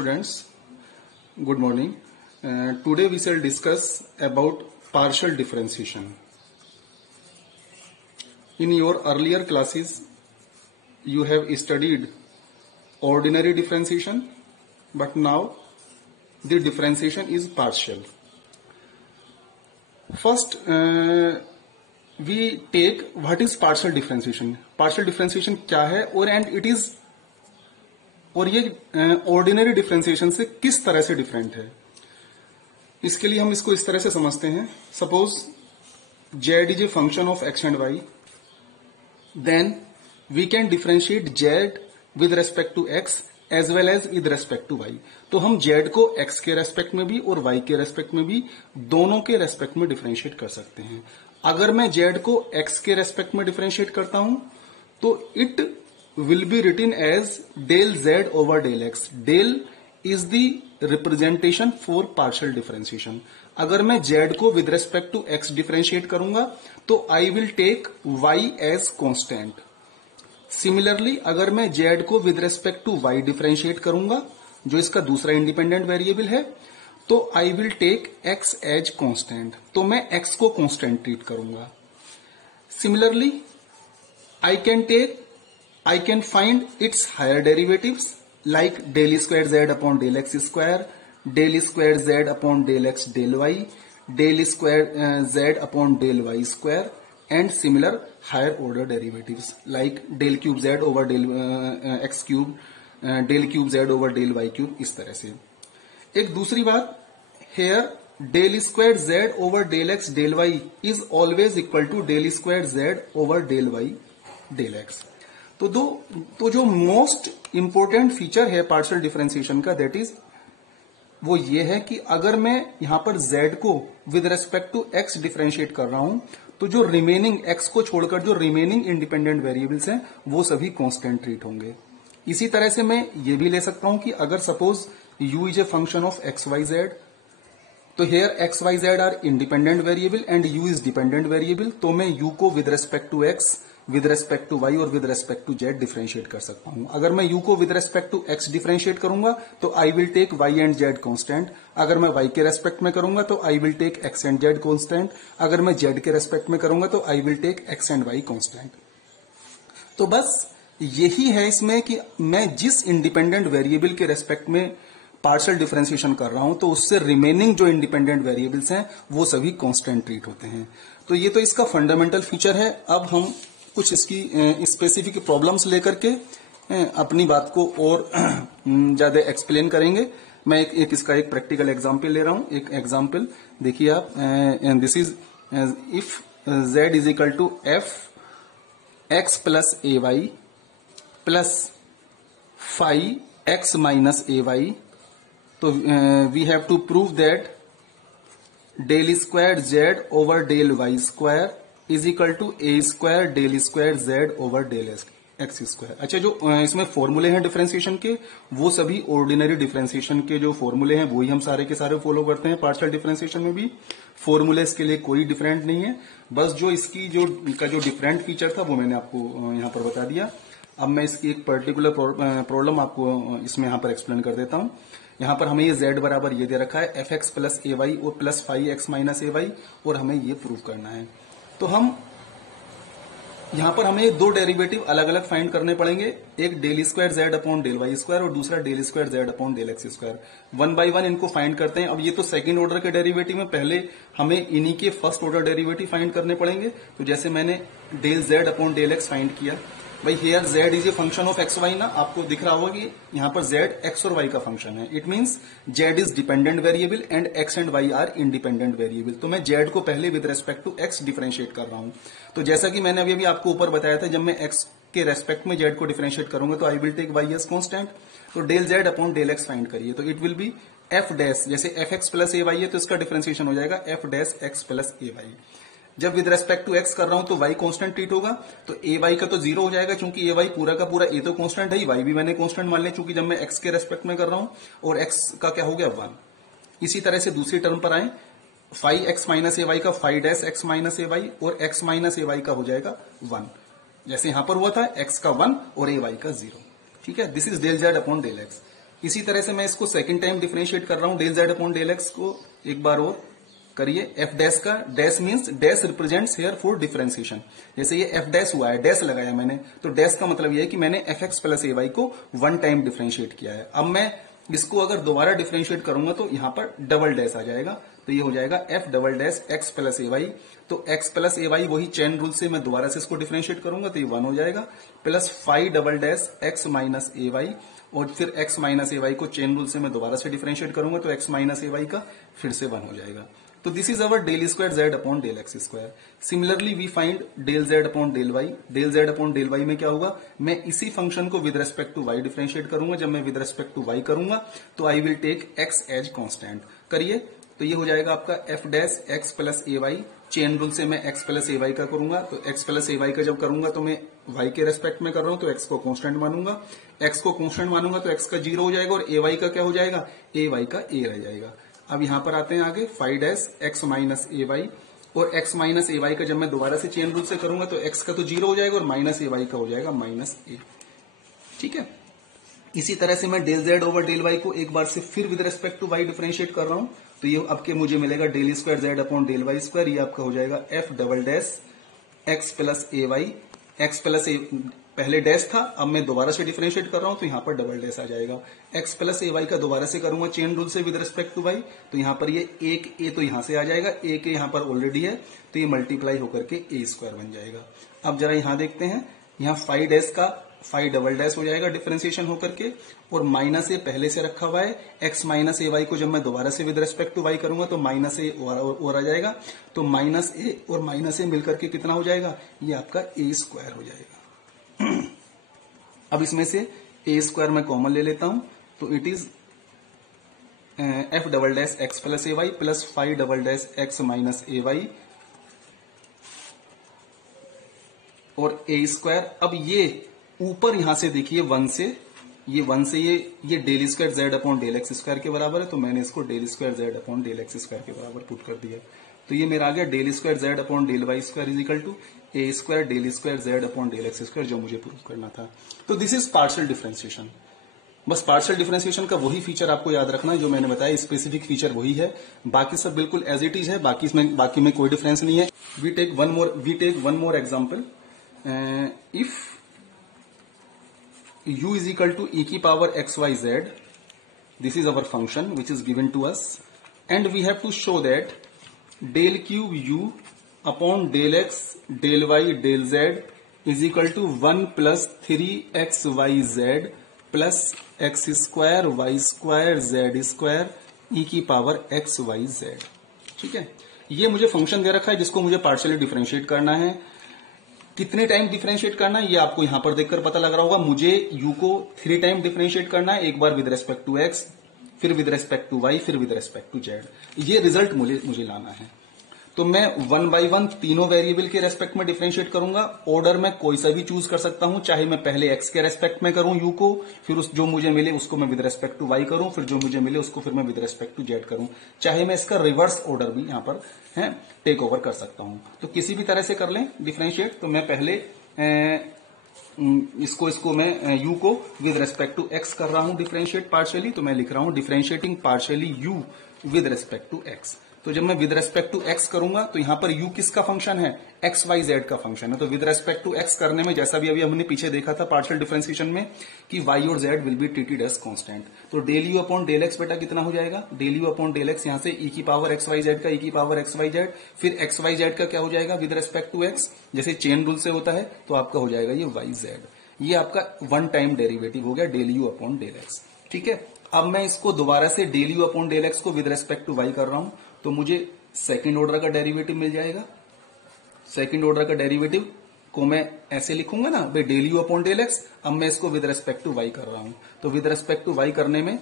students, good morning. Today we shall discuss about partial differentiation. In your earlier classes, you have studied ordinary differentiation, but now the differentiation is partial. First, we take what is partial differentiation. Partial differentiation क्या है और ये ordinary differentiation से किस तरह से different है. इसके लिए हम इसको इस तरह से समझते हैं. Suppose z is a function of x and y, then we can differentiate z with respect to x as well as with respect to y. तो हम z को x के रेस्पेक्ट में भी और y के रेस्पेक्ट में भी दोनों के रेस्पेक्ट में डिफरेंशिएट कर सकते हैं. अगर मैं z को x के रेस्पेक्ट में डिफरेंशिएट करता हूं तो it will be written as del z over del x. Del is the representation for partial differentiation. अगर मैं z को with respect to x differentiate करूंगा तो I will take y as constant. Similarly, अगर मैं z को with respect to y differentiate करूंगा, जो इसका दूसरा इंडिपेंडेंट वेरिएबल है, तो I will take x as constant. तो मैं x को constant ट्रीट करूंगा. Similarly, I can find its higher derivatives like del square z upon del x square, del square z upon del x del y, del square z upon del y square, and similar higher order derivatives like del cube z over del x cube, del cube z over del y cube. इस तरह से. एक दूसरी बात, here del square z over del x del y is always equal to del square z over del y del x. तो जो most important feature है partial differentiation का, दैट इज वो ये है कि अगर मैं यहां पर z को with respect to x differentiate कर रहा हूं तो जो रिमेनिंग x को छोड़कर जो रिमेनिंग इंडिपेंडेंट वेरिएबल्स हैं वो सभी कांस्टेंट ट्रीट होंगे. इसी तरह से मैं ये भी ले सकता हूं कि अगर suppose u is a function of X Y Z, तो here X Y Z are independent variable and u is dependent variable, तो मैं u को with respect to x, with respect to y और with respect to z differentiate कर सकता हूं. अगर मैं u को with respect to x differentiate करूंगा तो I will take y and z constant. अगर मैं y के रेस्पेक्ट में करूंगा तो I will take x and z constant. अगर मैं z के रेस्पेक्ट में करूंगा तो I will take x and y constant. तो बस यही है इसमें कि मैं जिस इंडिपेंडेंट वेरिएबल के रेस्पेक्ट में पार्शियल डिफरेंशिएशन कर रहा हूं तो उससे रिमेनिंग जो इंडिपेंडेंट वेरिएबल्स हैं वो सभी कांस्टेंट ट्रीट होते हैं. तो ये तो इसका फंडामेंटल फीचर है. अब हम कुछ इसकी स्पेसिफिक प्रॉब्लम्स लेकर के अपनी बात को और ज्यादा एक्सप्लेन करेंगे. मैं एक इसका एक प्रैक्टिकल एग्जांपल ले रहा हूं. एक एग्जांपल देखिए आप. This is if z is equal to f x plus A Y plus five x minus A Y, तो we have to prove that del square z over del y square is equal to A square del square Z over del X square. अच्छा, जो इसमें फॉर्मूले हैं differentiation के वो सभी ordinary differentiation के जो फॉर्मूले हैं वही हम सारे के सारे फॉलो करते हैं. पार्शियल डिफरेंशिएशन में भी फॉर्मूले इसके लिए कोई डिफरेंट नहीं है. बस जो इसकी जो डिफरेंट फीचर था वो मैंने आपको यहाँ पर बता दिया. अब मैं इसकी एक पर्टिकुलर प्रॉब्लम आपको इसमें यहाँ पर एक्सप्लेन कर देता हूँ. यहाँ पर हमें ये z बराबर ये दे रखा है एफ एक्स प्लस ए वाई और प्लस फाइव एक्स माइनस ए वाई, और हमें ये प्रूव करना है. तो हम यहां पर हमें दो डेरिवेटिव अलग अलग फाइंड करने पड़ेंगे. एक del square Z upon del Y square और दूसरा del square Z upon del X square. One by one इनको फाइंड करते हैं. अब ये तो सेकंड ऑर्डर के डेरिवेटिव में, पहले हमें इन्हीं के फर्स्ट ऑर्डर डेरिवेटिव फाइंड करने पड़ेंगे. तो जैसे मैंने del Z upon del X find किया, भाई here z is a function of X Y ना, आपको दिख रहा होगा कि यहाँ पर z x और y का फंक्शन है. It means z is dependent variable and x and y are independent variable. तो मैं z को पहले with respect to x differentiate कर रहा हूं. तो जैसा कि मैंने अभी आपको ऊपर बताया था, जब मैं x के रेस्पेक्ट में z को डिफरेंशिएट करूंगा तो I will take y as constant. तो del z upon del x find करिए, तो it will be f dash, जैसे एफ एक्स प्लस ए वाई है तो इसका डिफरेंशिएशन हो जाएगा f डैश x प्लस ए वाई. जब विद रेस्पेक्ट टू x कर रहा हूं तो y कांस्टेंट ट्रीट होगा, तो ए वाई का तो जीरो हो जाएगा क्योंकि ए वाई पूरा का पूरा ए तो कांस्टेंट है ही, y भी मैंने कांस्टेंट मान लिया चूंकि जब मैं x के रेस्पेक्ट में कर रहा हूं, और x का क्या हो गया 1. इसी तरह से दूसरी टर्म पर आए, फाइव एक्स माइनस ए वाई का फाइव डैश एक्स माइनस ए वाई और x माइनस ए वाई का हो जाएगा 1. जैसे यहां पर हुआ था x का 1 और ए वाई का 0. ठीक है, this is del Z upon del X. इसी तरह से मैं इसको सेकंड टाइम डिफरेंशिएट कर रहा हूं del Z upon del X को। एक बार और करिए। एफ डैश का dash means dash represents here for differentiation. जैसे ये एफ डैश हुआ है, डैश लगाया मैंने, तो डैश का मतलब ये है कि मैंने एफ एक्स प्लस ए वाई को वन टाइम डिफरेंशिएट किया है। अब मैं इसको अगर दोबारा डिफरेंशिएट करूंगा तो यहां पर डबल डैश आ जाएगा, तो ये हो जाएगा f double dash x plus ए वाई। तो एक्स प्लस ए वाई वही चेन रूल से मैं दोबारा से इसको डिफरेंशिएट करूंगा तो ये 1 हो जाएगा, plus five double dash x minus ए वाई, और फिर एक्स माइनस ए वाई को चेन रूल से मैं दोबारा से डिफरेंशिएट करूंगा तो एक्स माइनस ए वाई का फिर से 1 हो जाएगा। तो this is our del square Z upon del X square. Similarly we find del Z upon del Y. Del Z upon del Y में क्या होगा, मैं इसी फंक्शन को with respect to Y differentiate करूंगा। जब मैं विद रेस्पेक्ट टू वाई करूंगा तो I will take X as constant. करिए, तो ये हो जाएगा आपका एफ डैश एक्स प्लस ए वाई। चेन रूल से मैं एक्स प्लस ए वाई का करूंगा, तो एक्स प्लस ए वाई का जब करूंगा तो मैं वाई के रेस्पेक्ट में कर रहा हूं, तो एक्स को कांस्टेंट मानूंगा। एक्स को कांस्टेंट मानूंगा तो एक्स का 0 हो जाएगा, और ए वाई का क्या हो जाएगा, ए वाई का ए रह जाएगा। अब यहां पर आते हैं आगे, फाइव डैश एक्स माइनस ए वाई, और एक्स माइनस ए वाई का जब मैं दोबारा से चेन रूल से करूंगा तो एक्स का तो 0 हो जाएगा, और माइनस ए वाई का हो जाएगा माइनस ए। ठीक है। इसी तरह से मैं del z over del y को एक बार से फिर with respect to Y differentiate कर रहा हूं, तो ये अब के मुझे मिलेगा del square Z upon del Y square. ये आपका हो जाएगा f double dash x plus A y. X plus a पहले डैश था, अब मैं दोबारा से डिफरेंशिएट कर रहा हूं तो यहां पर डबल डैश आ जाएगा। एक्स प्लस ए वाई का दोबारा से करूंगा चेन रूल से विद रेस्पेक्ट टू वाई, तो यहां पर ये एक ए तो यहां से आ जाएगा, एक ए यहां पर ऑलरेडी है, तो ये मल्टीप्लाई होकर के ए स्क्वायर बन जाएगा। अब जरा यहां देखते हैं, यहां फाइव डैश का फाइव डबल डैश हो जाएगा डिफरेंशिएशन होकर के, और माइनस ए पहले से रखा हुआ है। एक्स माइनस ए वाई को जब मैं दोबारा से विद रेस्पेक्ट टू वाई करूंगा तो माइनस ए और आ जाएगा, तो माइनस ए और माइनस ए मिलकर के कितना हो जाएगा, ये आपका ए स्क्वायर हो जाएगा। अब इसमें से ए स्क्वायर मैं कॉमन ले लेता हूं, तो it is F double dash x plus A Y plus five double dash x minus A Y और ए स्क्वायर। अब ये ऊपर यहां से देखिए 1 से ये del square Z upon del X square के बराबर है, तो मैंने इसको del square Z upon del X square के बराबर पुट कर दिया। तो ये मेरा आ गया del square Z upon del Y square is equal to A square del square Z upon del X square, जो मुझे प्रूव करना था। तो दिस इज पार्शियल डिफरेंशिएशन। बस पार्शियल डिफरेंशिएशन का वही फीचर आपको याद रखना है जो मैंने बताया, स्पेसिफिक फीचर वही है, बाकी सब बिल्कुल एज इट इज है, बाकी में कोई डिफरेंस नहीं है। We take one more example. If u is equal to e की power xyz, this is our function which is given to us, and we have to show that del cube u upon del x del y del z is equal to 1 plus 3xyz plus x square y square z square e की power xyz। ठीक है, ये मुझे function दे रखा है जिसको मुझे partially differentiate करना है। कितने टाइम डिफरेंशिएट करना है ये आपको यहां पर देखकर पता लग रहा होगा। मुझे u को 3 टाइम डिफरेंशिएट करना है, एक बार विद रेस्पेक्ट टू x, फिर विद रेस्पेक्ट टू y, फिर विद रेस्पेक्ट टू z। ये रिजल्ट मुझे लाना है। तो मैं 1 बाय 1 तीनों वेरिएबल के रेस्पेक्ट में डिफरेंशिएट करूंगा। ऑर्डर में कोई सा भी चूज कर सकता हूं, चाहे मैं पहले x के रेस्पेक्ट में करूं u को, फिर जो मुझे मिले उसको मैं विद रेस्पेक्ट टू y करूं, फिर जो मुझे मिले उसको फिर मैं विद रेस्पेक्ट टू z करूं। चाहे मैं इसका रिवर्स ऑर्डर भी यहां पर टेक ओवर कर सकता हूं। तो किसी भी तरह से कर लें डिफरेंशिएट। तो मैं पहले इसको मैं u को विद रेस्पेक्ट टू x कर रहा हूं डिफरेंशिएट पार्शियली, तो मैं लिख रहा हूं differentiating partially u with respect to x। तो जब मैं विद रेस्पेक्ट टू x करूंगा तो यहां पर u किसका फंक्शन है, एक्स वाई जेड का फंक्शन है। तो विद रेस्पेक्ट टू x करने में जैसा भी अभी हमने पीछे देखा था पार्शियल डिफरेंशिएशन में कि y और z will be treated as constant. तो del u upon del x बेटा कितना हो जाएगा, del u upon del x यहां से e की पावर एक्स वाई जेड का, e की पावर एक्स वाई जेड, फिर एक्स वाई जेड का क्या हो जाएगा विद रेस्पेक्ट टू x, जैसे चेन रूल से होता है, तो आपका हो जाएगा ये वाई जेड। ये आपका वन टाइम डेरिवेटिव हो गया del u upon del x। ठीक है, अब मैं इसको दोबारा से del u upon del x को विद रेस्पेक्ट टू y कर रहा हूं, तो मुझे सेकंड ऑर्डर का डेरिवेटिव मिल जाएगा। सेकंड ऑर्डर का डेरिवेटिव को मैं ऐसे लिखूंगा ना भाई del u upon del x. अब मैं इसको विद रेस्पेक्ट टू वाई कर रहा हूं, तो विद रेस्पेक्ट टू वाई करने में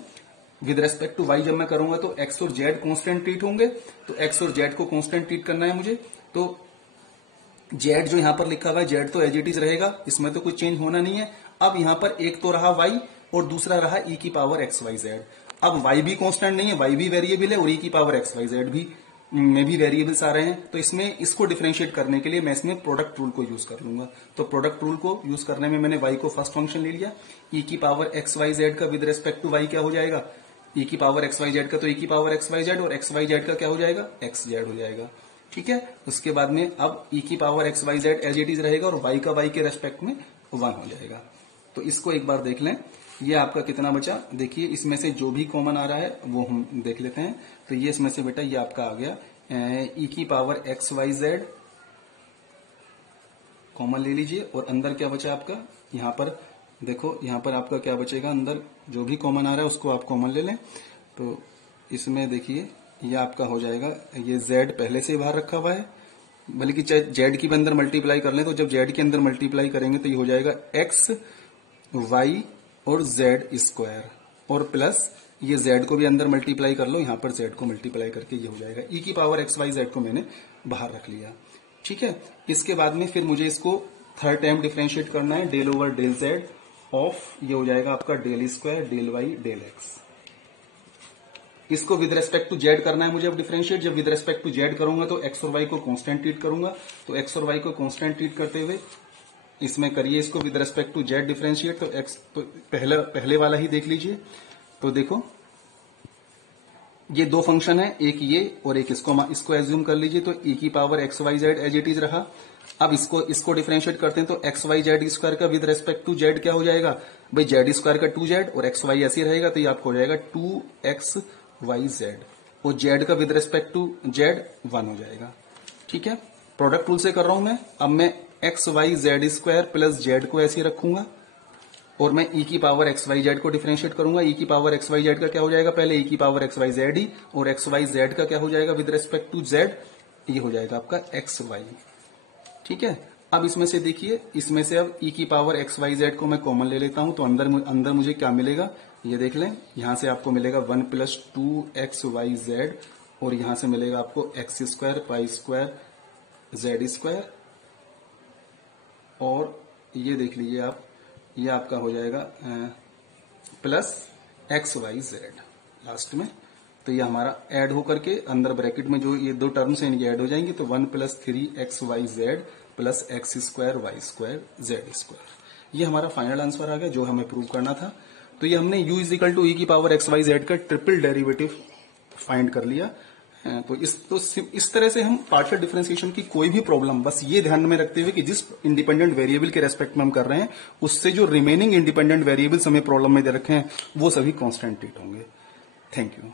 विद रेस्पेक्ट टू वाई जब मैं करूंगा तो एक्स और जेड कांस्टेंट ट्रीट होंगे, तो एक्स और जेड को कांस्टेंट ट्रीट करना है मुझे। तो जेड जो यहां पर लिखा हुआ है जेड तो एज इट इज रहेगा, इसमें तो कोई चेंज होना नहीं है। अब यहां पर एक तो रहा वाई और दूसरा रहा ई की पावर एक्स वाई जेड। अब वाई भी कांस्टेंट नहीं है, वाई भी वेरिएबल है और ई की पावर एक्स वाई जेड भी में भी वेरिएबल्स आ रहे हैं, तो इसमें इसको डिफरेंशिएट करने के लिए मैं इसमें प्रोडक्ट रूल को यूज कर लूंगा। तो प्रोडक्ट रूल को यूज करने में मैंने y को फर्स्ट फंक्शन ले लिया, e की पावर एक्स वाई जेड का विद रेस्पेक्ट टू y क्या हो जाएगा, e की पावर एक्स वाई जेड का, तो e की पावर एक्स वाई जेड, और एक्स वाई जेड का क्या हो जाएगा, एक्स जेड हो जाएगा। ठीक है, उसके बाद में अब e की power x Y z as it is रहेगा और y का y के रेस्पेक्ट में 1 हो जाएगा। तो इसको एक बार देख लें, ये आपका कितना बचा, देखिए इसमें से जो भी कॉमन आ रहा है वो हम देख लेते हैं। तो ये इसमें से बेटा ये आपका आ गया e की power x Y z common ले लीजिए, और अंदर क्या बचा आपका, यहाँ पर देखो, यहाँ पर आपका क्या बचेगा, अंदर जो भी कॉमन आ रहा है उसको आप कॉमन ले लें। तो इसमें देखिए ये आपका हो जाएगा, ये z पहले से ही बाहर रखा हुआ है, बल्कि चाहे z की भी अंदर मल्टीप्लाई कर लें, तो जब z के अंदर मल्टीप्लाई करेंगे तो ये हो जाएगा x y और z स्क्वायर, और प्लस ये z को भी अंदर मल्टीप्लाई कर लो, यहां पर z को मल्टीप्लाई करके ये हो जाएगा, e की पावर एक्स वाई जेड को मैंने बाहर रख लिया। ठीक है, इसके बाद में फिर मुझे इसको थर्ड टाइम डिफरेंशिएट करना है, del over del z of, ये हो जाएगा आपका del square del Y del x. इसको विद रेस्पेक्ट टू जेड करना है मुझे अब डिफरेंशिएट। जब विद रेस्पेक्ट टू जेड करूंगा तो एक्स और वाई को कांस्टेंट ट्रीट करूंगा, तो एक्स और वाई को कांस्टेंट ट्रीट करते हुए इसमें करिए इसको with respect to z differentiate. तो एक्स तो पहले वाला ही देख लीजिए। तो देखो ये दो फंक्शन है, एक ये और एक इसको एज्यूम कर लीजिए। तो e की power x Y z as it is रहा। अब इसको डिफरेंशिएट करते हैं, तो एक्स वाई जेड स्क्वायर का विद रेस्पेक्ट टू जेड क्या हो जाएगा भाई, जेड स्क्वायर का 2z और एक्स वाई ऐसे रहेगा, तो ये आपको हो जाएगा 2x वाई जेड, और जेड का विद रेस्पेक्ट टू जेड 1 हो जाएगा। ठीक है, प्रोडक्ट रूल से कर रहा हूं मैं। अब मैं x Y z square plus z को ऐसे रखूंगा, और मैं e की पावर एक्स वाई जेड को डिफरेंशिएट करूंगा। e की पावर एक्स वाई जेड का क्या हो जाएगा, पहले e की पावर एक्स वाई जेड ही, और एक्स वाई जेड का क्या हो जाएगा विद रेस्पेक्ट टू जेड, ये हो जाएगा आपका एक्स वाई। ठीक है, अब इसमें से देखिए, इसमें से अब e की पावर एक्स वाई जेड को मैं कॉमन ले लेता हूं, तो अंदर मुझे क्या मिलेगा, ये देख लें, यहां से आपको मिलेगा 1 प्लस 2x वाई जेड, और यहां से मिलेगा आपको x square pi square z square, और ये देख लीजिए आप, ये आपका हो जाएगा plus x Y z last में। तो ये हमारा ऐड होकर के अंदर ब्रैकेट में जो ये दो टर्म्स हैं ये ऐड हो जाएंगे, तो 1 plus 3x y z plus x square y square z square. ये हमारा फाइनल आंसर आ गया जो हमें प्रूव करना था। तो ये हमने u इजिकल टू ई की पावर एक्स वाई जेड का ट्रिपल डेरिवेटिव फाइंड कर लिया। तो इस तरह से हम पार्शियल डिफरेंशिएशन की कोई भी प्रॉब्लम, बस ये ध्यान में रखते हुए कि जिस इंडिपेंडेंट वेरिएबल के रेस्पेक्ट में हम कर रहे हैं उससे जो रिमेनिंग इंडिपेंडेंट वेरिएबल्स हमें प्रॉब्लम में दे रखे हैं वो सभी कांस्टेंट ट्रीट होंगे। Thank you.